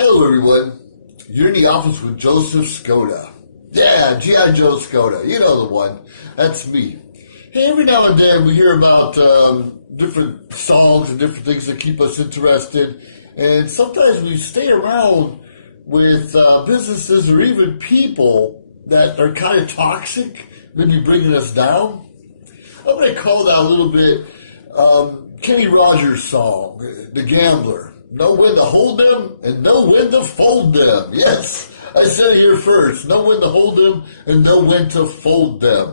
Hello, everyone. You're in the office with Joseph Skoda. Yeah, G.I. Joe Skoda. You know the one. That's me. Hey, every now and then we hear about different songs and different things that keep us interested. And sometimes we stay around with businesses or even people that are kind of toxic, maybe bringing us down. I'm going to call that a little bit Kenny Rogers' song, The Gambler. Know when to hold them and know when to fold them. Yes, I said it here first. Know when to hold them and know when to fold them.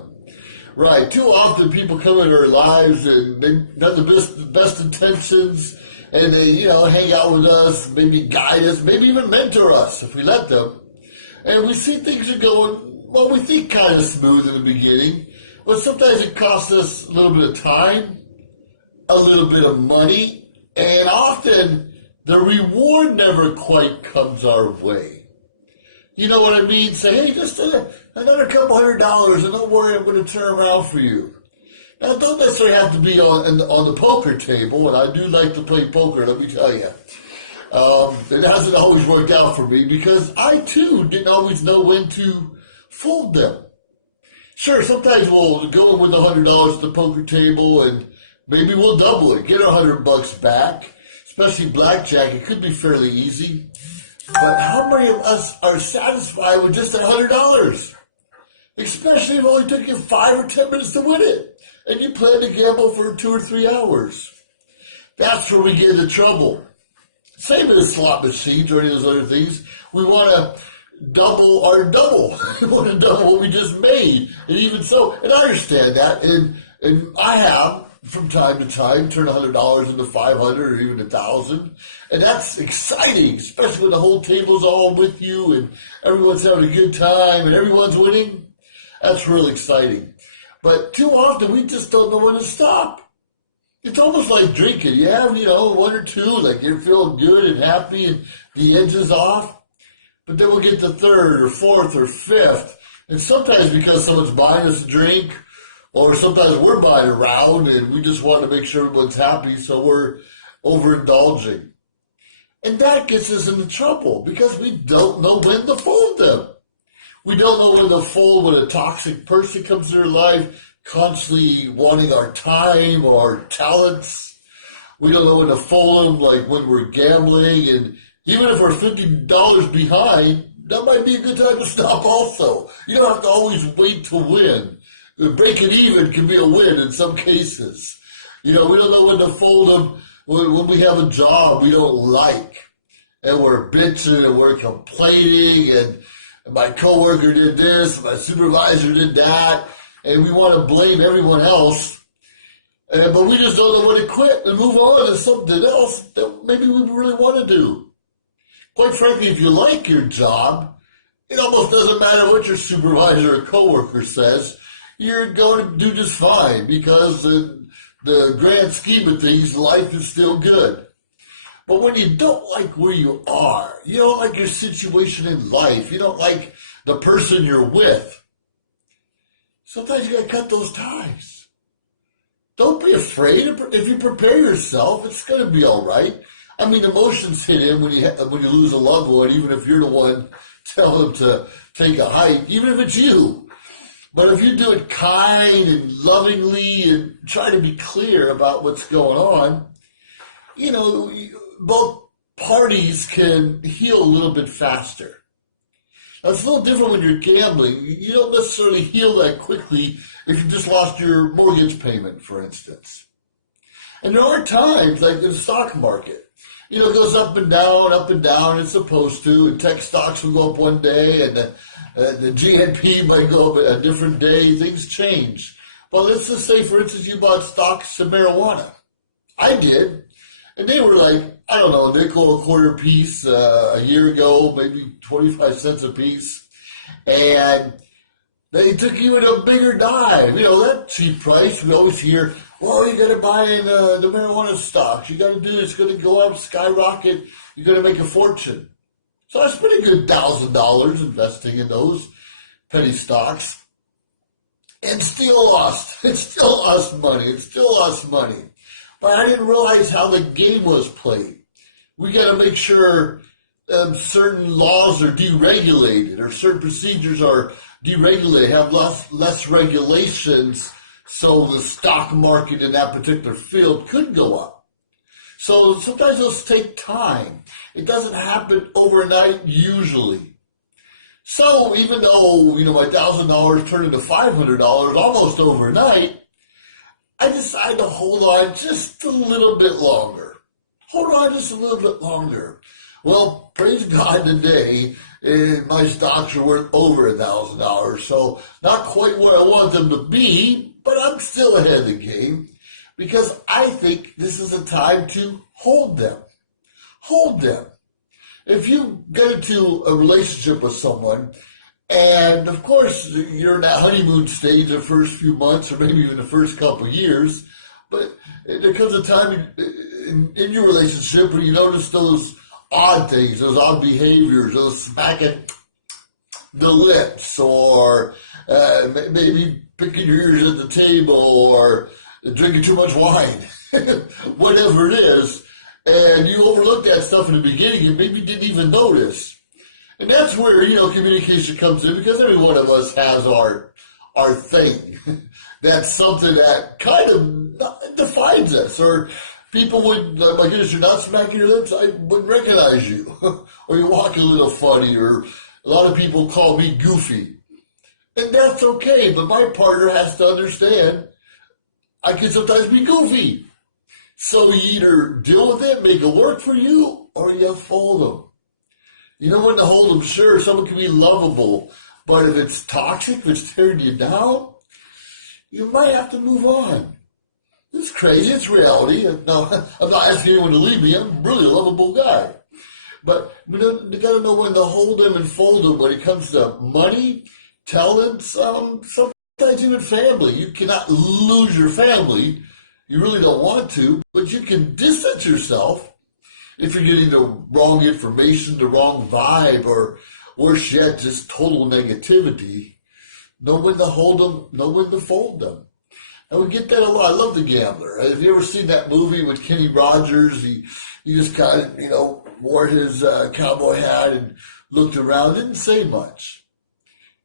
Right, too often people come into our lives and they have the best intentions and they, hang out with us, maybe guide us, maybe even mentor us if we let them. And we see things are going, well, we think kind of smooth in the beginning, but sometimes it costs us a little bit of time, a little bit of money, and often the reward never quite comes our way. You know what I mean? Say, hey, just another couple $100 and don't worry, I'm going to turn around for you. Now, it don't necessarily have to be on the poker table, and I do like to play poker, let me tell you. It hasn't always worked out for me because I, too, didn't always know when to fold them. Sure, sometimes we'll go in with $100 at the poker table and maybe we'll double it, get our $100 back. Especially blackjack, it could be fairly easy. But how many of us are satisfied with just $100? Especially if it only took you 5 or 10 minutes to win it, and you plan to gamble for 2 or 3 hours. That's where we get into trouble. Same with the slot machines or any of those other things. We want to double our double. We want to double what we just made. And even so, and I understand that, and I have, from time to time, turn $100 into $500 or even $1,000. And that's exciting, especially when the whole table's all with you and everyone's having a good time and everyone's winning. That's really exciting. But too often, we just don't know when to stop. It's almost like drinking. You have, one or two, like you're feeling good and happy and the edge is off. But then we'll get to third or fourth or fifth. And sometimes because someone's buying us a drink, or sometimes we're buying around and we just want to make sure everyone's happy, so we're overindulging. And that gets us into trouble because we don't know when to fold them. We don't know when to fold when a toxic person comes into our life, constantly wanting our time or our talents. We don't know when to fold them, like when we're gambling. And even if we're $50 behind, that might be a good time to stop also. You don't have to always wait to win. Breaking even can be a win in some cases. We don't know when to fold them when we have a job we don't like. And we're bitching and we're complaining and my coworker did this, my supervisor did that, and we want to blame everyone else. But we just don't know when to quit and move on to something else that maybe we really want to do. Quite frankly, if you like your job, it almost doesn't matter what your supervisor or coworker says. You're going to do just fine because in the grand scheme of things, life is still good. But when you don't like where you are, you don't like your situation in life, you don't like the person you're with, sometimes you got to cut those ties. Don't be afraid. If you prepare yourself, it's going to be all right. I mean, emotions hit in when you lose a loved one, even if you're the one telling them to take a hike, even if it's you. But if you do it kind and lovingly and try to be clear about what's going on, both parties can heal a little bit faster. Now, it's a little different when you're gambling. You don't necessarily heal that quickly if you just lost your mortgage payment, for instance. And there are times, like in the stock market, it goes up and down, it's supposed to, and tech stocks will go up one day, and the GNP might go up a different day, things change. But let's just say, for instance, you bought stocks of marijuana. I did, and they were like, I don't know, nickel a quarter piece a year ago, maybe 25 cents a piece, and they took even a bigger dive. That cheap price, we always hear, well, you got to buy in the marijuana stocks. You got to do it. It's going to go up, skyrocket. You're going to make a fortune. So that's pretty good $1,000 investing in those penny stocks. And still lost. It still lost money. But I didn't realize how the game was played. We got to make sure certain laws are deregulated or certain procedures are deregulated, have less regulations, so the stock market in that particular field could go up. So sometimes those take time. It doesn't happen overnight usually. So even though, my $1,000 turned into $500 almost overnight, I decided to hold on just a little bit longer. Hold on just a little bit longer. Well, praise God today, my stocks are worth over $1,000. So not quite where I want them to be, but I'm still ahead of the game because I think this is a time to hold them. Hold them. If you get into a relationship with someone, and of course you're in that honeymoon stage the first few months or maybe even the first couple of years, but there comes a time in your relationship where you notice those odd things, those odd behaviors, those smacking the lips, or maybe picking your ears at the table, or drinking too much wine, whatever it is. And you overlooked that stuff in the beginning and maybe didn't even notice. And that's where, communication comes in, because every one of us has our thing. That's something that kind of defines us. Or people would, my goodness, you're not smacking your lips, I wouldn't recognize you. Or you're walking a little funny, or a lot of people call me goofy. And that's okay, but my partner has to understand I can sometimes be goofy. So you either deal with it, make it work for you, or you fold them. You know when to hold them, sure, someone can be lovable, but if it's toxic, if it's tearing you down, you might have to move on. It's crazy, it's reality. No, I'm not asking anyone to leave me, I'm really a lovable guy. But you gotta know when to hold them and fold them when it comes to money, talents, sometimes even family. You cannot lose your family. You really don't want to, but you can distance yourself if you're getting the wrong information, the wrong vibe, or worse yet, just total negativity. Know when to hold them, know when to fold them. And we get that a lot. I love The Gambler. Have you ever seen that movie with Kenny Rogers? He just kind of, wore his cowboy hat and looked around, didn't say much.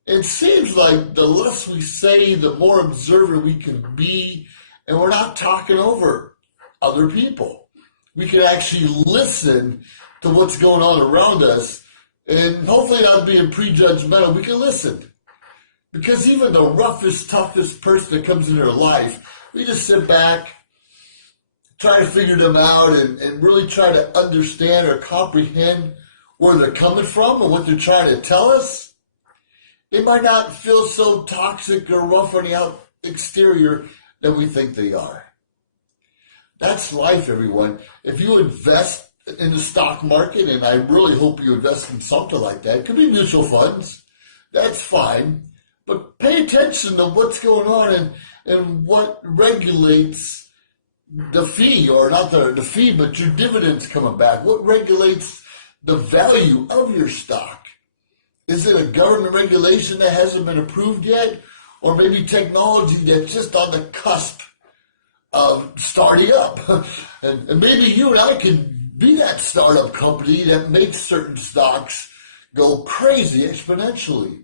It seems like the less we say, the more observant we can be, and we're not talking over other people. We can actually listen to what's going on around us, and hopefully not being prejudgmental. We can listen. Because even the roughest, toughest person that comes into our life, we just sit back, try to figure them out, and really try to understand or comprehend where they're coming from and what they're trying to tell us. They might not feel so toxic or rough on the exterior that we think they are. That's life, everyone. If you invest in the stock market, and I really hope you invest in something like that, it could be mutual funds, that's fine, but pay attention to what's going on and what regulates the fee, or not the fee, but your dividends coming back. What regulates the value of your stock? Is it a government regulation that hasn't been approved yet? Or maybe technology that's just on the cusp of starting up. And maybe you and I can be that startup company that makes certain stocks go crazy exponentially.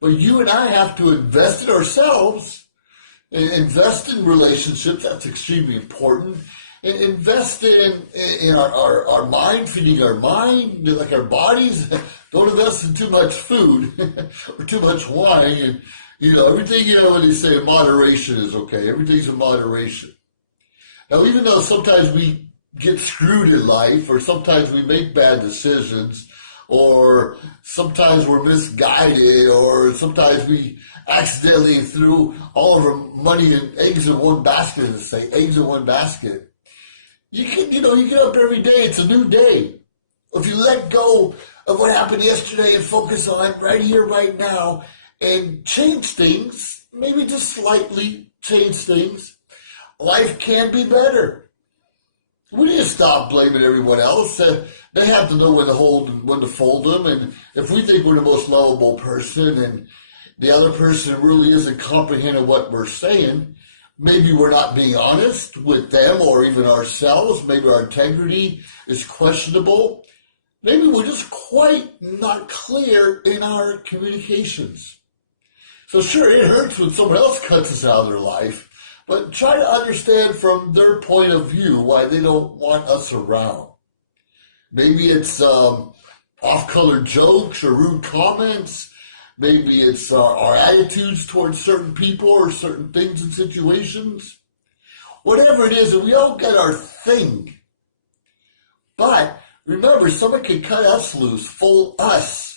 But you and I have to invest in ourselves, and invest in relationships, that's extremely important, and invest in our mind, feeding our mind, like our bodies. Don't invest in too much food or too much wine, and everything, when they say moderation is okay. Everything's in moderation. Now, even though sometimes we get screwed in life, or sometimes we make bad decisions, or sometimes we're misguided, or sometimes we accidentally threw all of our money and eggs in one basket, as they say, eggs in one basket. You can, you get up every day, it's a new day. If you let go of what happened yesterday and focus on right here, right now, and change things, maybe just slightly change things, life can be better. We need to stop blaming everyone else. They have to know when to hold and when to fold them. And if we think we're the most lovable person and the other person really isn't comprehending what we're saying, maybe we're not being honest with them or even ourselves. Maybe our integrity is questionable. maybe we're just quite not clear in our communications. So sure, it hurts when someone else cuts us out of their life, but try to understand from their point of view why they don't want us around. Maybe it's off-color jokes or rude comments. Maybe it's our attitudes towards certain people or certain things and situations. Whatever it is, we all get our thing. But remember, someone can cut us loose, fool us.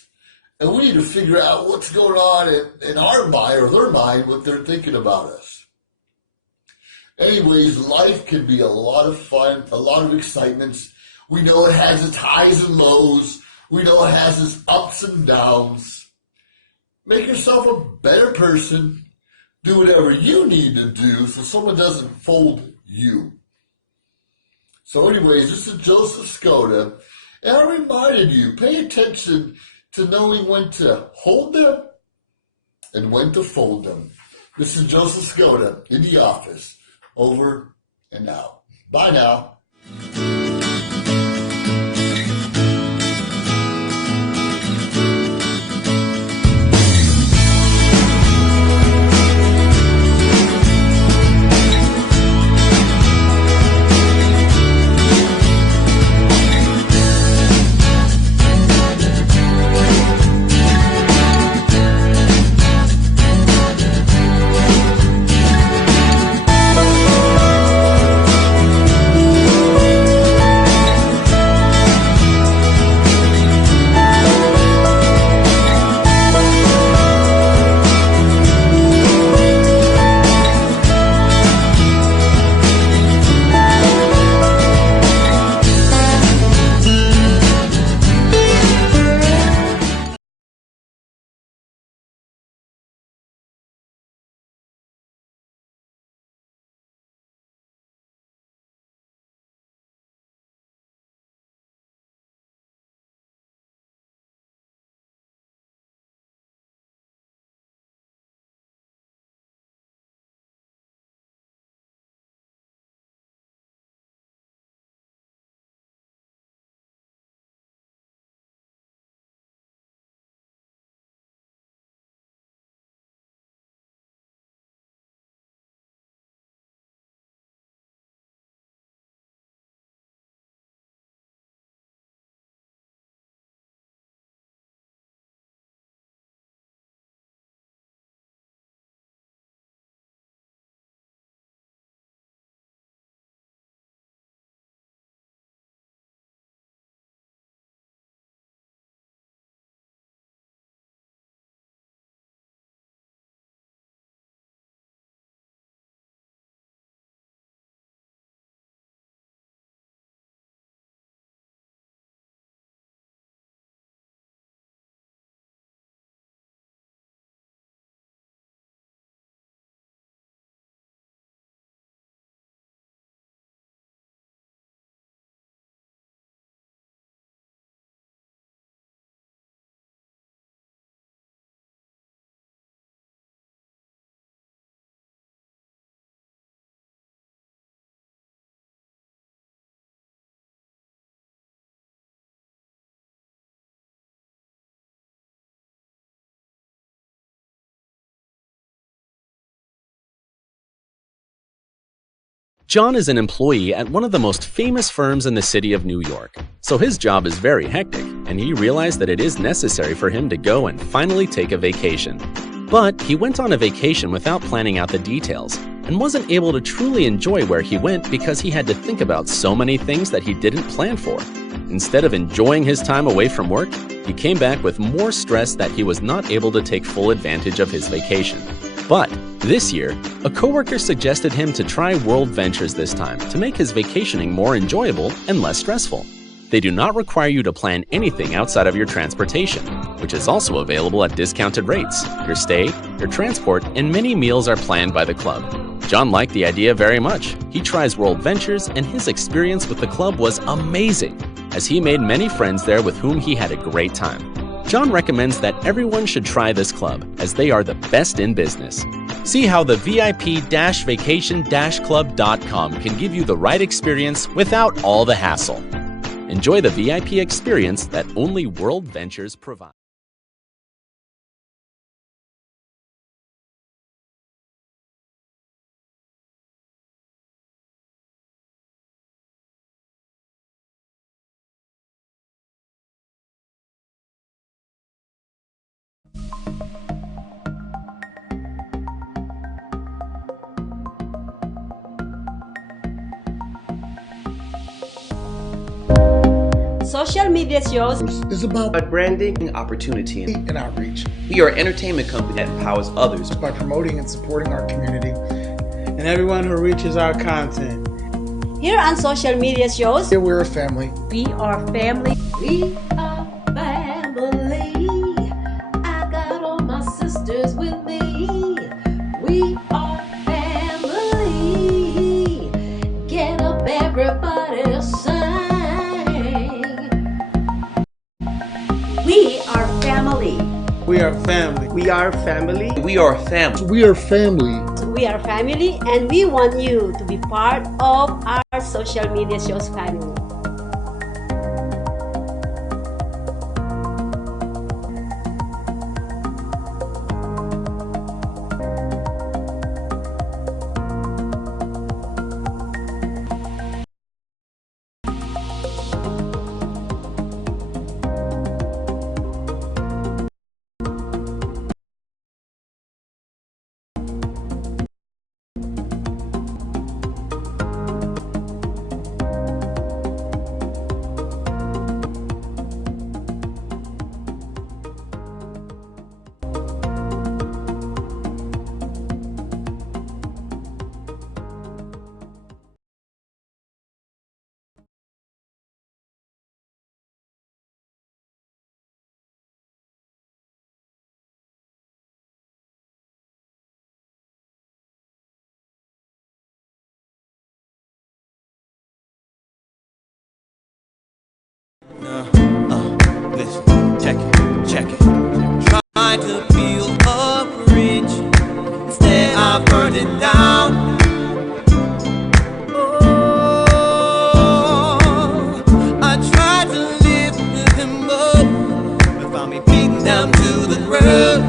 And we need to figure out what's going on in our mind or their mind, what they're thinking about us. Anyways, life can be a lot of fun, a lot of excitements. We know it has its highs and lows. We know it has its ups and downs. Make yourself a better person. Do whatever you need to do so someone doesn't fold you. So anyways, this is Joseph Skoda. And I reminded you, pay attention to knowing when to hold them and when to fold them. This is Joseph Skoda in the office. Over and out. Bye now. John is an employee at one of the most famous firms in the city of New York, so his job is very hectic, and he realized that it is necessary for him to go and finally take a vacation. But he went on a vacation without planning out the details, and wasn't able to truly enjoy where he went because he had to think about so many things that he didn't plan for. Instead of enjoying his time away from work, he came back with more stress that he was not able to take full advantage of his vacation. But this year, a coworker suggested him to try World Ventures this time to make his vacationing more enjoyable and less stressful. They do not require you to plan anything outside of your transportation, which is also available at discounted rates. Your stay, your transport, and many meals are planned by the club. John liked the idea very much. He tries World Ventures, and his experience with the club was amazing, as he made many friends there with whom he had a great time. John recommends that everyone should try this club, as they are the best in business. See how the VIP-vacation-club.com can give you the right experience without all the hassle. Enjoy the VIP experience that only World Ventures provides. Social media shows Is about branding, opportunity, and outreach we are an entertainment company that empowers others. by promoting and supporting our community. and everyone who reaches our content. here on social media shows. Here we're a family. We are family. We are family. I got all my sisters with me. We are family. Get up, everybody, sing. We are family. We are family. We are family. We are family. we are family. We are family, and we want you to be part of our social media shows family. Listen, check it. Trying to build up rich, instead I burned it down. Oh, I tried to lift him up, but found me beaten down to the ground.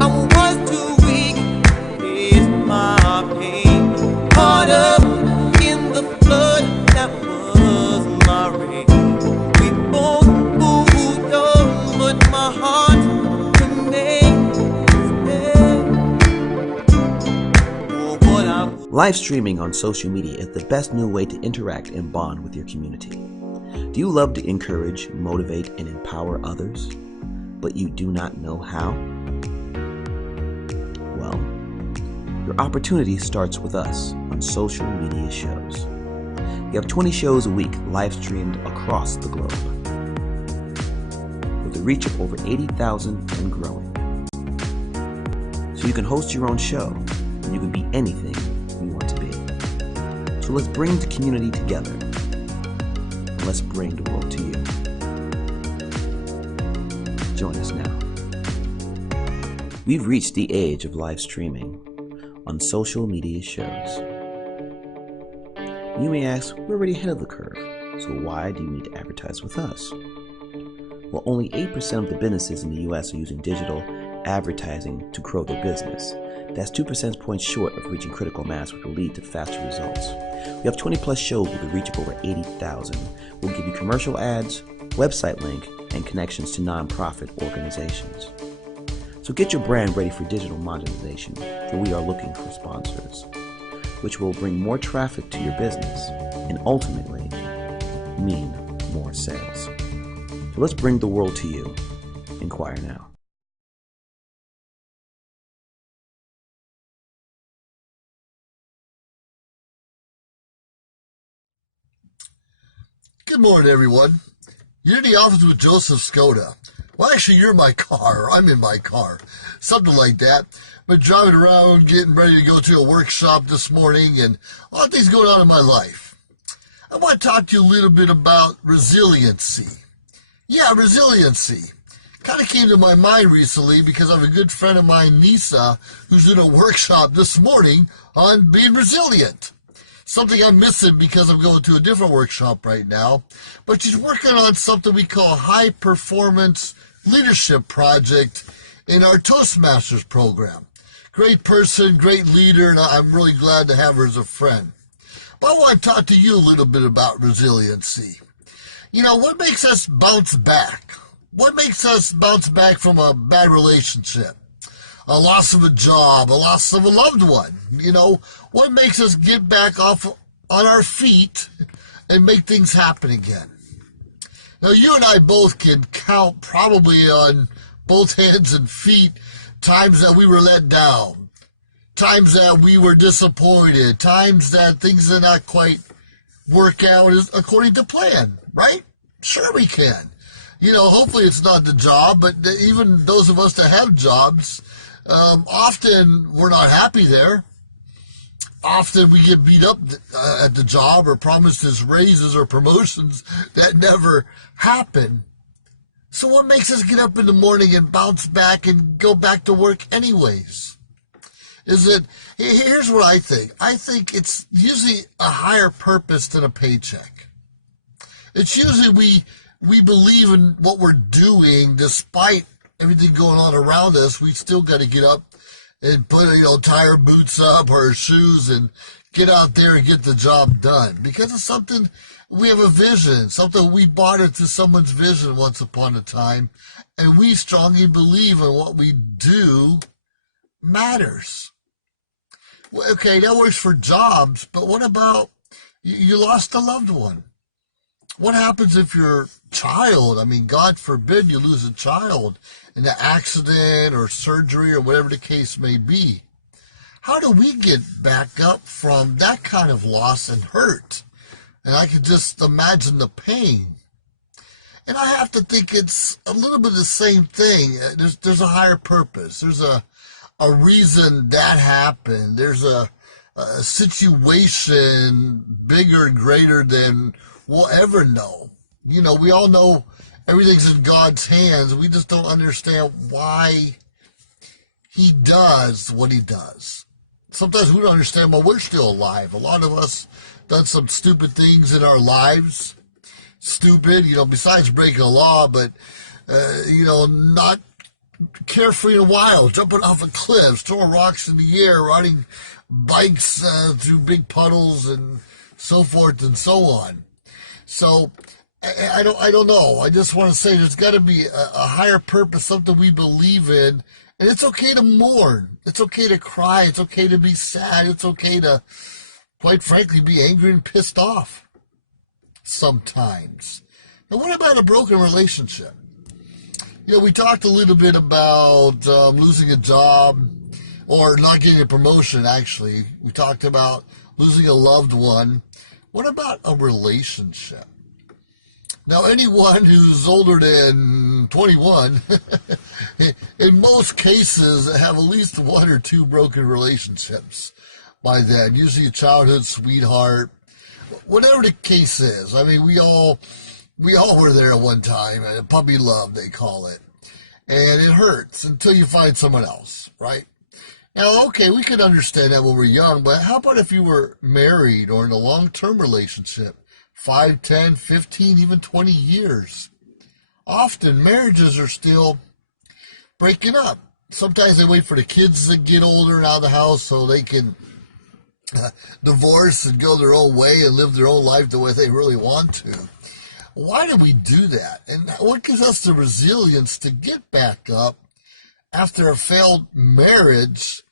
I was too weak, is my pain. Caught up in the flood that was my rain. We both moved on, but my heart remains there. Oh, what I Live streaming on social media is the best new way to interact and bond with your community. Do you love to encourage, motivate, and empower others, but you do not know how? Well, your opportunity starts with us on social media shows. We have 20 shows a week live streamed across the globe, with a reach of over 80,000 and growing. So you can host your own show, and you can be anything you want to be. So let's bring the community together, and let's bring the world to you. Join us now. We've reached the age of live streaming on social media shows. You may ask, we're already ahead of the curve, so why do you need to advertise with us? Well, only 8% of the businesses in the US are using digital advertising to grow their business. That's 2 percentage points short of reaching critical mass, which will lead to faster results. We have 20 plus shows with a reach of over 80,000. We'll give you commercial ads, website link, and connections to nonprofit organizations. So get your brand ready for digital monetization, for we are looking for sponsors, which will bring more traffic to your business and ultimately mean more sales. So let's bring the world to you. Inquire now. Good morning, everyone. You're in the office with Joseph Skoda. Well, actually, you're in my car. Or I'm in my car. Something like that. Been driving around, getting ready to go to a workshop this morning, and a lot of things going on in my life. I want to talk to you a little bit about resiliency. Yeah, resiliency. kind of came to my mind recently because I have a good friend of mine, Nisa, who's in a workshop this morning on being resilient. Something I'm missing because I'm going to a different workshop right now. But she's working on something we call high performance leadership project in our Toastmasters program. Great person, great leader, and I'm really glad to have her as a friend. But I want to talk to you a little bit about resiliency. You know, what makes us bounce back? What makes us bounce back from a bad relationship? A loss of a job, a loss of a loved one? You know, what makes us get back off on our feet and make things happen again? Now, you and I both can count probably on both hands and feet times that we were let down, times that we were disappointed, times that things did not quite work out according to plan, right? Sure we can. You know, hopefully it's not the job, but even those of us that have jobs, often we're not happy there. Often we get beat up at the job or promised as raises or promotions that never happen. So what makes us get up in the morning and bounce back and go back to work anyways? Here's what I think. I think it's usually a higher purpose than a paycheck. It's usually we believe in what we're doing despite everything going on around us. We still got to get up and put, tie our boots up, our shoes, and get out there and get the job done. Because it's something, we have a vision, something we bought into someone's vision once upon a time, and we strongly believe in what we do matters. Well, okay, that works for jobs, but what about you lost a loved one? What happens if your child, God forbid you lose a child in an accident or surgery or whatever the case may be? How do we get back up from that kind of loss and hurt? And I can just imagine the pain. And I have to think it's a little bit the same thing. There's a higher purpose. There's a reason that happened. There's a situation bigger and greater than we'll ever know. We all know everything's in God's hands. We just don't understand why he does what he does. Sometimes we don't understand why we're still alive. A lot of us done some stupid things in our lives. Stupid, besides breaking a law, but, not carefree and wild, jumping off of cliffs, throwing rocks in the air, riding bikes through big puddles and so forth and so on. So I don't know. I just want to say there's got to be a higher purpose, something we believe in. And it's okay to mourn. It's okay to cry. It's okay to be sad. It's okay to, quite frankly, be angry and pissed off sometimes. Now, what about a broken relationship? We talked a little bit about losing a job or not getting a promotion, actually. We talked about losing a loved one. What about a relationship? Now, anyone who's older than 21, in most cases, have at least one or two broken relationships by then. Usually a childhood sweetheart, whatever the case is. We all were there at one time, and puppy love, they call it. And it hurts until you find someone else, right? Now, okay, we can understand that when we're young, but how about if you were married or in a long-term relationship, 5, 10, 15, even 20 years? Often marriages are still breaking up. Sometimes they wait for the kids to get older and out of the house so they can divorce and go their own way and live their own life the way they really want to. Why do we do that? And what gives us the resilience to get back up after a failed marriage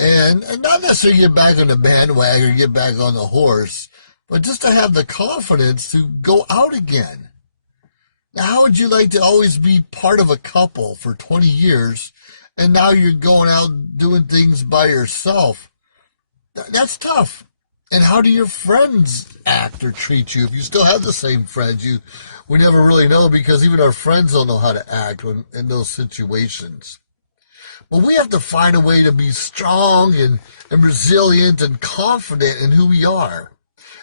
and not necessarily get back on the bandwagon or get back on the horse, but just to have the confidence to go out again? Now, how would you like to always be part of a couple for 20 years and now you're going out doing things by yourself? That's tough. And how do your friends act or treat you? If you still have the same friends, we never really know, because even our friends don't know how to act in those situations. But we have to find a way to be strong and resilient and confident in who we are.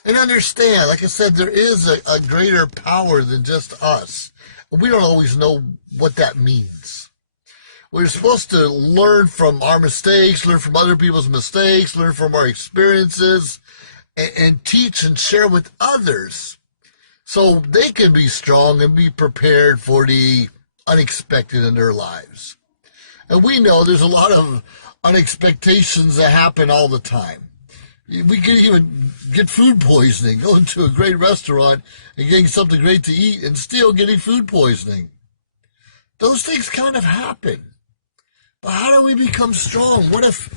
And understand, like I said, there is a greater power than just us. We don't always know what that means. We're supposed to learn from our mistakes, learn from other people's mistakes, learn from our experiences, and teach and share with others so they can be strong and be prepared for the unexpected in their lives. And we know there's a lot of unexpectations that happen all the time. We could even get food poisoning, going to a great restaurant and getting something great to eat and still getting food poisoning. Those things kind of happen. But how do we become strong? What if,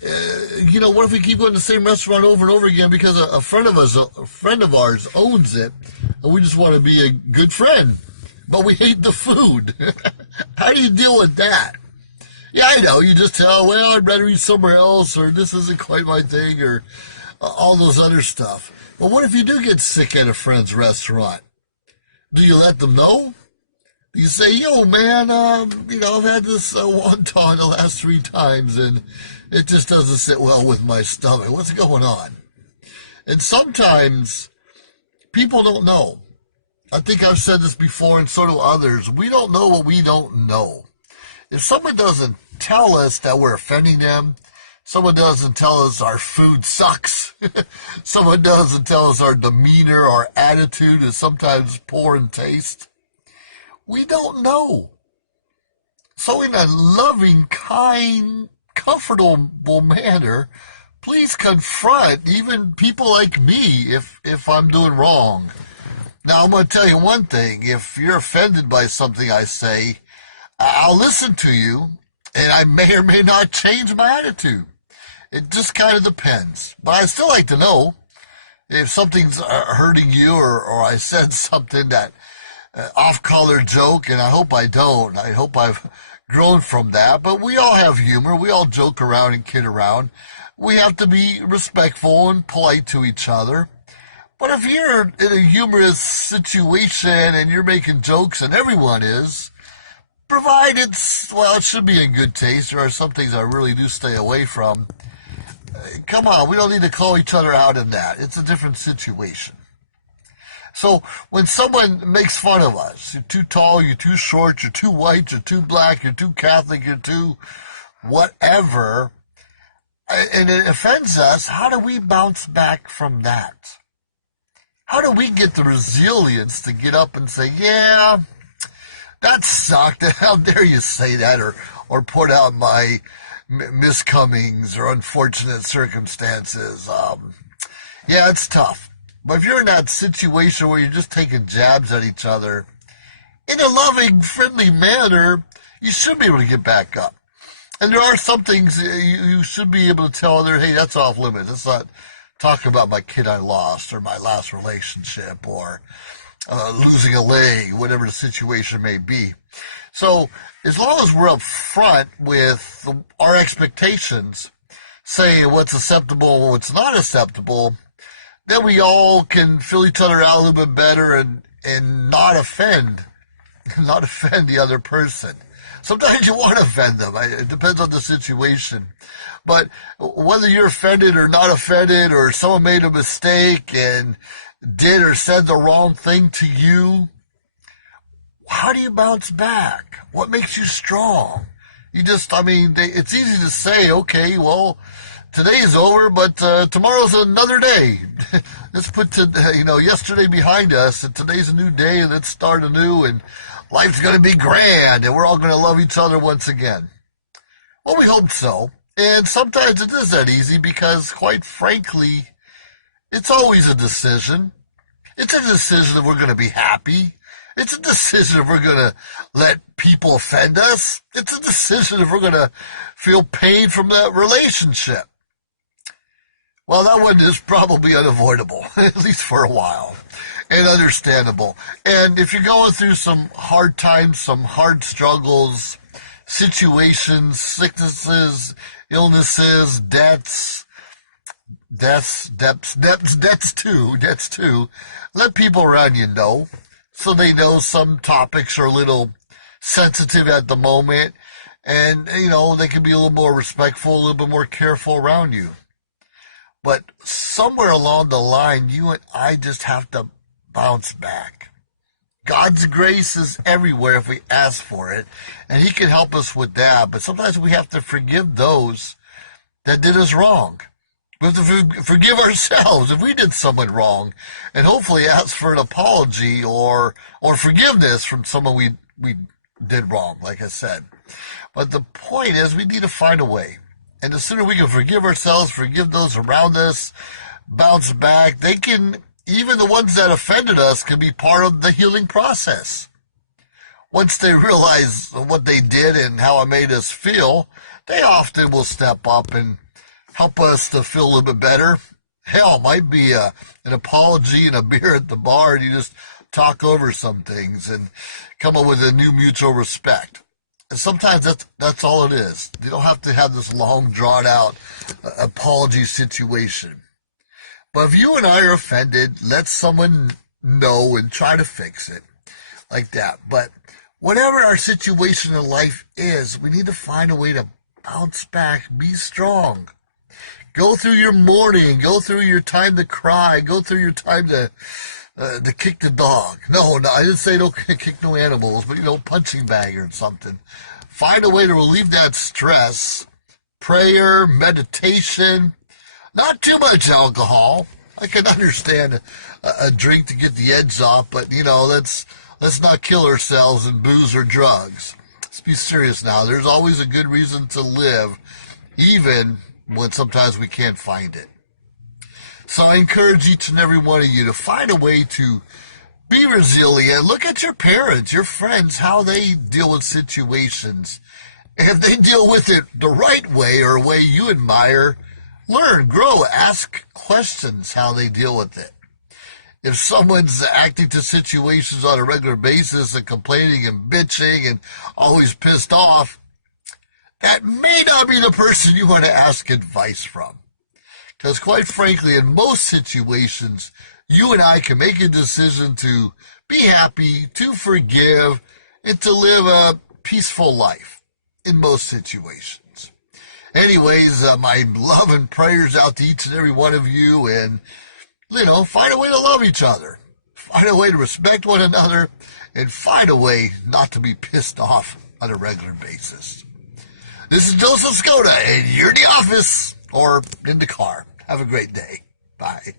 what if we keep going to the same restaurant over and over again because a friend of ours owns it, and we just want to be a good friend, but we hate the food? How do you deal with that? Yeah, I know. You just tell, well, I'd rather eat somewhere else, or this isn't quite my thing, or all those other stuff. But what if you do get sick at a friend's restaurant? Do you let them know? Do you say, yo, man, I've had this wonton the last 3 times, and it just doesn't sit well with my stomach. What's going on? And sometimes people don't know. I think I've said this before, and so do others. We don't know what we don't know. If someone doesn't tell us that we're offending them, someone doesn't tell us our food sucks, someone doesn't tell us our demeanor, our attitude is sometimes poor in taste, we don't know. So in a loving, kind, comfortable manner, please confront even people like me if I'm doing wrong. Now, I'm going to tell you one thing. If you're offended by something I say, I'll listen to you, and I may or may not change my attitude. It just kind of depends. But I still like to know if something's hurting you, or I said something that off-color joke, and I hope I don't. I hope I've grown from that. But we all have humor. We all joke around and kid around. We have to be respectful and polite to each other. But if you're in a humorous situation and you're making jokes, and everyone is, provided, it should be in good taste. There are some things I really do stay away from. Come on, we don't need to call each other out in that. It's a different situation. So when someone makes fun of us, you're too tall, you're too short, you're too white, you're too black, you're too Catholic, you're too whatever, and it offends us, how do we bounce back from that? How do we get the resilience to get up and say, yeah, that sucked. How dare you say that, or put out my miscomings or unfortunate circumstances. Yeah, it's tough. But if you're in that situation where you're just taking jabs at each other in a loving, friendly manner, you should be able to get back up. And there are some things you should be able to tell others, hey, that's off limits. Let's not talk about my kid I lost, or my last relationship, or losing a leg, whatever the situation may be. So as long as we're up front with our expectations, saying what's acceptable and what's not acceptable, then we all can fill each other out a little bit better and not offend the other person. Sometimes you want to offend them. It depends on the situation. But whether you're offended or not offended, or someone made a mistake and did or said the wrong thing to you, how do you bounce back? What makes you strong? It's easy to say, okay, well, today's over, but tomorrow's another day. Let's put yesterday behind us, and today's a new day, and let's start anew, and life's going to be grand, and we're all going to love each other once again. Well, we hope so. And sometimes it is that easy because, quite frankly, it's always a decision. It's a decision if we're going to be happy. It's a decision if we're going to let people offend us. It's a decision if we're going to feel pain from that relationship. Well, that one is probably unavoidable, at least for a while, and understandable. And if you're going through some hard times, some hard struggles, situations, sicknesses, illnesses, debts too, let people around you know, so they know some topics are a little sensitive at the moment, and, they can be a little more respectful, a little bit more careful around you. But somewhere along the line, you and I just have to bounce back. God's grace is everywhere if we ask for it, and He can help us with that. But sometimes we have to forgive those that did us wrong. We have to forgive ourselves if we did someone wrong, and hopefully ask for an apology or forgiveness from someone we did wrong, like I said. But the point is, we need to find a way. And the sooner we can forgive ourselves, forgive those around us, bounce back, they can, even the ones that offended us, can be part of the healing process. Once they realize what they did and how it made us feel, they often will step up and help us to feel a little bit better. Hell, it might be an apology and a beer at the bar, and you just talk over some things and come up with a new mutual respect. And sometimes that's all it is. You don't have to have this long, drawn-out apology situation. But if you and I are offended, let someone know and try to fix it like that. But whatever our situation in life is, we need to find a way to bounce back, be strong. Go through your mourning, go through your time to cry, go through your time to kick the dog. No, I didn't say don't kick no animals, but, punching bag or something. Find a way to relieve that stress. Prayer, meditation, not too much alcohol. I can understand a drink to get the edge off, but, let's not kill ourselves in booze or drugs. Let's be serious now. There's always a good reason to live, even when sometimes we can't find it. So I encourage each and every one of you to find a way to be resilient. Look at your parents, your friends, how they deal with situations. If they deal with it the right way or a way you admire, learn, grow, ask questions how they deal with it. If someone's acting to situations on a regular basis and complaining and bitching and always pissed off, that may not be the person you want to ask advice from. Because quite frankly, in most situations, you and I can make a decision to be happy, to forgive, and to live a peaceful life in most situations. Anyways, my love and prayers out to each and every one of you, and, find a way to love each other. Find a way to respect one another, and find a way not to be pissed off on a regular basis. This is Joseph Skoda, and you're in the office or in the car. Have a great day. Bye.